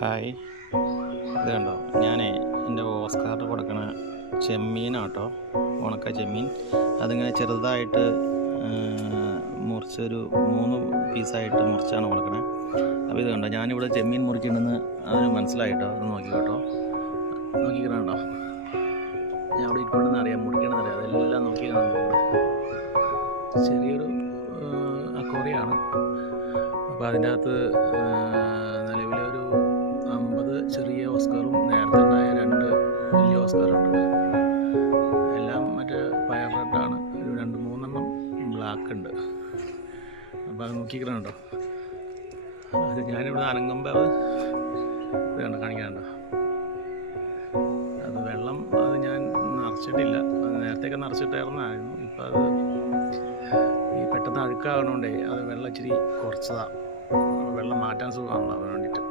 Hi, ഇത് കണ്ടോ? ഞാനേ എൻ്റെ ഓസ്കാറിന് കൊടുക്കണ ചെമ്മീനാട്ടോ, ഉണക്ക ചെമ്മീൻ. അതിങ്ങനെ ചെറുതായിട്ട് മുറിച്ചൊരു 3 പീസായിട്ട് മുറിച്ചാണ് കൊടുക്കണേ. അപ്പോൾ ഇത് കണ്ടോ, ഞാനിവിടെ ചെമ്മീൻ മുറിക്കണമെന്ന് അതിന് മനസ്സിലായിട്ടോ. അത് നോക്കിക്കോട്ടോ, നോക്കിക്കണോ? ഞാൻ അവിടെ ഇരിക്കണമെന്ന് അറിയാം, മുറിക്കണമെന്നറിയാം. അതെല്ലാം നോക്കി കാണുന്നുണ്ട്. ചെറിയൊരു അക്വേറിയമാണ്. അപ്പോൾ അതിൻ്റെ അകത്ത് നിലവിലൊരു 50 ചെറിയ ഓസ്കാറും നേരത്തെ ഉണ്ടായ 2 വലിയ ഓസ്കാറുണ്ട്. എല്ലാം മറ്റേ ഫയർ റെഡാണ്. ഒരു 2-3 ബ്ലാക്ക് ഉണ്ട്. അപ്പോൾ അത് നോക്കിക്കണോ? അത് ഞാനിവിടെ അനങ്ങുമ്പോൾ അത് കണ്ടോ, കാണിക്കാനുണ്ടോ? അത് വെള്ളം അത് ഞാൻ നിറച്ചിട്ടില്ല. അത് നേരത്തെയൊക്കെ നിറച്ചിട്ടായിരുന്നായിരുന്നു. ഇപ്പം അത് ഈ പെട്ടെന്ന് അഴുക്കാകണോണ്ടേ അത് വെള്ളം ഇച്ചിരി കുറച്ചതാണ്. വെള്ളം മാറ്റാൻ സുഖമാണല്ലോ, അതിന് വേണ്ടിയിട്ട്.